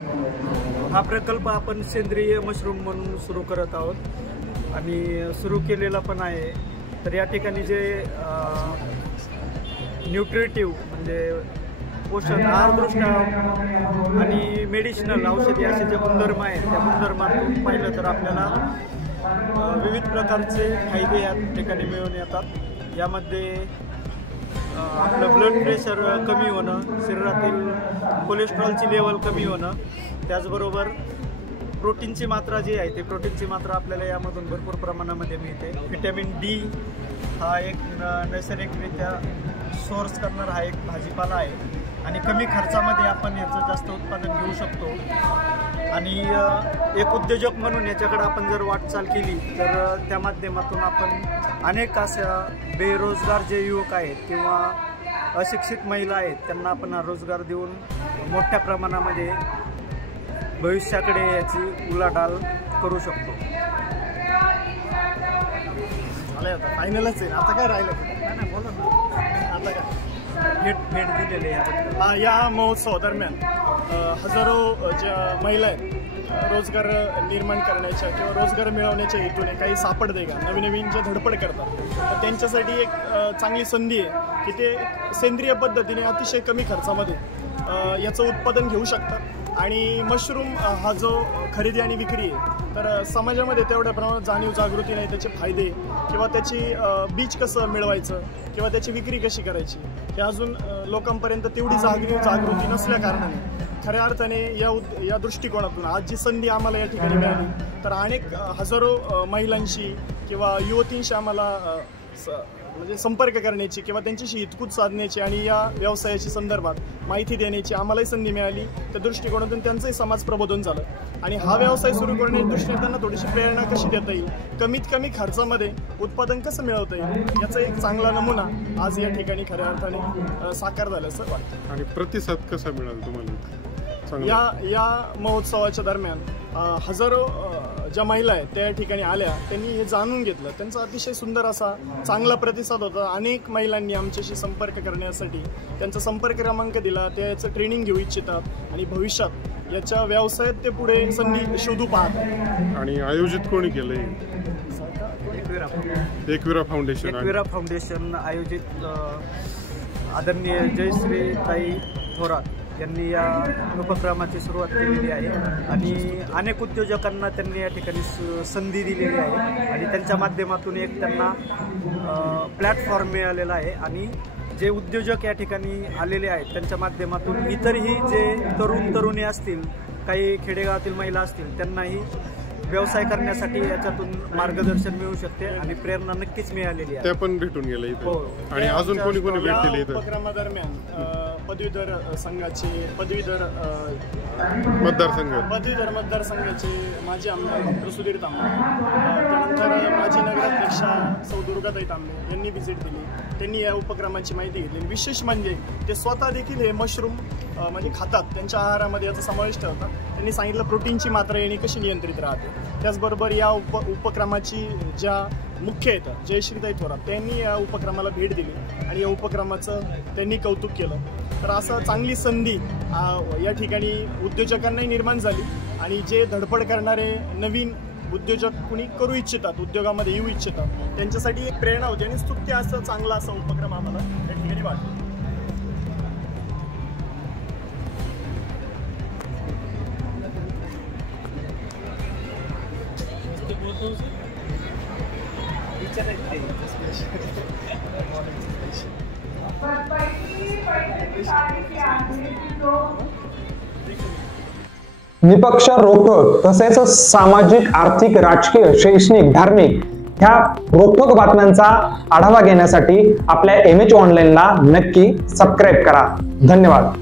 हा प्रकल्प आपण सेंद्रिय मशरूम म्हणून सुरू करत आहोत आणि सुरू केलेला पण आहे। तर या ठिकाणी जे न्यूट्रिटिव्ह म्हणजे पोषण आहारदृष्ट्या आणि मेडिसिनल औषधी असे जे गुणधर्म आहेत त्या गुणधर्मातून पाहिलं तर आपल्याला विविध प्रकारचे फायदे या ठिकाणी मिळून येतात। यामध्ये आपलं ब्लड प्रेशर कमी होणं, शरीरातील कोलेस्ट्रॉलची लेवल कमी होणं, त्याचबरोबर प्रोटीनची मात्रा जी आहे ते प्रोटीनची मात्रा आपल्याला यामधून भरपूर प्रमाणामध्ये मिळते। व्हिटॅमिन डी हा एक नैसर्गिकरित्या सोर्स करणारा हा एक भाजीपाला आहे आणि कमी खर्चामध्ये आपण याचं जास्त उत्पादन घेऊ शकतो। आणि एक उद्योजक म्हणून याच्याकडे आपण जर वाटचाल केली तर त्या माध्यमातून आपण अनेक अशा बेरोजगार जे युवक आहेत किंवा अशिक्षित महिला आहेत त्यांना आपण रोजगार देऊन मोठ्या प्रमाणामध्ये भविष्याकडे याची उलाढाल करू शकतो। आता फायनलच आहे, आता काय राहिलं? बोला ना, आता काय भेट दिलेली आहे। या महोत्सवादरम्यान हजारो ज्या महिला आहेत रोजगार निर्माण करण्याच्या किंवा रोजगार मिळवण्याच्या हेतूने काही सापडते का नवीन नवीन जे धडपड करतात तर त्यांच्यासाठी एक चांगली संधी आहे की ते सेंद्रिय पद्धतीने अतिशय कमी खर्चामध्ये याचं उत्पादन घेऊ शकतात। आणि मशरूम हा जो खरेदी आणि विक्री आहे तर समाजामध्ये तेवढ्या प्रमाणात जाणीव जागृती नाही, त्याचे फायदे किंवा त्याची बीज कसं मिळवायचं किंवा त्याची विक्री कशी करायची हे अजून लोकांपर्यंत तेवढी जागृती नसल्या कारणाने खऱ्या अर्थाने या दृष्टिकोनातून आज जी संधी आम्हाला या ठिकाणी मिळाली तर अनेक हजारो महिलांशी किंवा युवतींशी आम्हाला म्हणजे संपर्क करण्याची किंवा त्यांच्याशी हितकूच साधण्याची आणि या व्यवसायाची संदर्भात माहिती देण्याची आम्हालाही संधी मिळाली। त्या दृष्टिकोनातून त्यांचंही समाज प्रबोधन झालं आणि हा व्यवसाय सुरू करण्याच्या दृष्टीने त्यांना थोडीशी प्रेरणा कशी देता येईल, कमीत कमी खर्चामध्ये उत्पादन कसं मिळवता येईल याचा एक चांगला नमुना आज या ठिकाणी खऱ्या अर्थाने साकार झालं असं वाटतं। आणि प्रतिसाद कसा मिळाला तुम्हाला या महोत्सवाच्या दरम्यान? हजारो ज्या महिला आहेत त्या ठिकाणी आल्या, त्यांनी हे जाणून घेतलं, त्यांचा अतिशय सुंदर असा चांगला प्रतिसाद होता। अनेक महिलांनी आमच्याशी संपर्क करण्यासाठी त्यांचा संपर्क क्रमांक दिला, ते याचं ट्रेनिंग घेऊ इच्छितात आणि भविष्यात याच्या व्यवसायात ते पुढे संधी शोधू पाहतात। आणि आयोजित कोणी केलंय? एकविरा फाउंडेशन आयोजित आदरणीय जयश्री ताई थोरात यांनी या उपक्रमाची सुरुवात केलेली आहे आणि अनेक उद्योजकांना त्यांनी या ठिकाणी संधी दिलेली आहे आणि त्यांच्या माध्यमातून एक त्यांना प्लॅटफॉर्म मिळालेला आहे। आणि जे उद्योजक या ठिकाणी आलेले आहेत त्यांच्या माध्यमातून इतरही जे तरुणी असतील, काही खेडेगावातील महिला असतील, त्यांनाही व्यवसाय करण्यासाठी याच्यातून मार्गदर्शन मिळू शकते आणि प्रेरणा नक्कीच मिळालेली आहे। त्या पण भेटून गेले इथे। हो। आणि अजून कोणी कोणी भेट दिली इथे? उपक्रमादरम्यान पदवीधर संघाचे पदवीधर मतदारसंघाचे माजी आमदार डॉक्टर सुधीर तांबे, त्यानंतर माजी नगराध्यक्षा सौ दुर्गाताई तांबे यांनी व्हिजिट दिली, त्यांनी या उपक्रमाची माहिती घेतली। विशेष म्हणजे ते स्वतः देखील हे मशरूम म्हणजे खातात, त्यांच्या आहारामध्ये याचा समावेश ठेवतात। त्यांनी सांगितलं प्रोटीनची मात्रा येणे कशी नियंत्रित राहते। त्याचबरोबर या उपक्रमाची ज्या मुख्य आहेत जयश्रीताई थोरात त्यांनी या उपक्रमाला भेट दिली आणि या उपक्रमाचं त्यांनी कौतुक केलं। तर असं चांगली संधी या ठिकाणी उद्योजकांनाही निर्माण झाली आणि जे धडपड करणारे नवीन उद्योजक कुणी करू इच्छितात, उद्योगामध्ये येऊ इच्छितात, त्यांच्यासाठी एक प्रेरणा होती आणि स्तुत्य असं चांगला असा उपक्रम आम्हाला या ठिकाणी वाटतो। निपक्ष, रोखठोक तसेच सामाजिक, आर्थिक, राजकीय, शैक्षणिक, धार्मिक ह्या रोखठोक बातम्यांचा आढावा घेण्यासाठी आपल्या MH ऑनलाईनला नक्की सबस्क्राईब करा। धन्यवाद।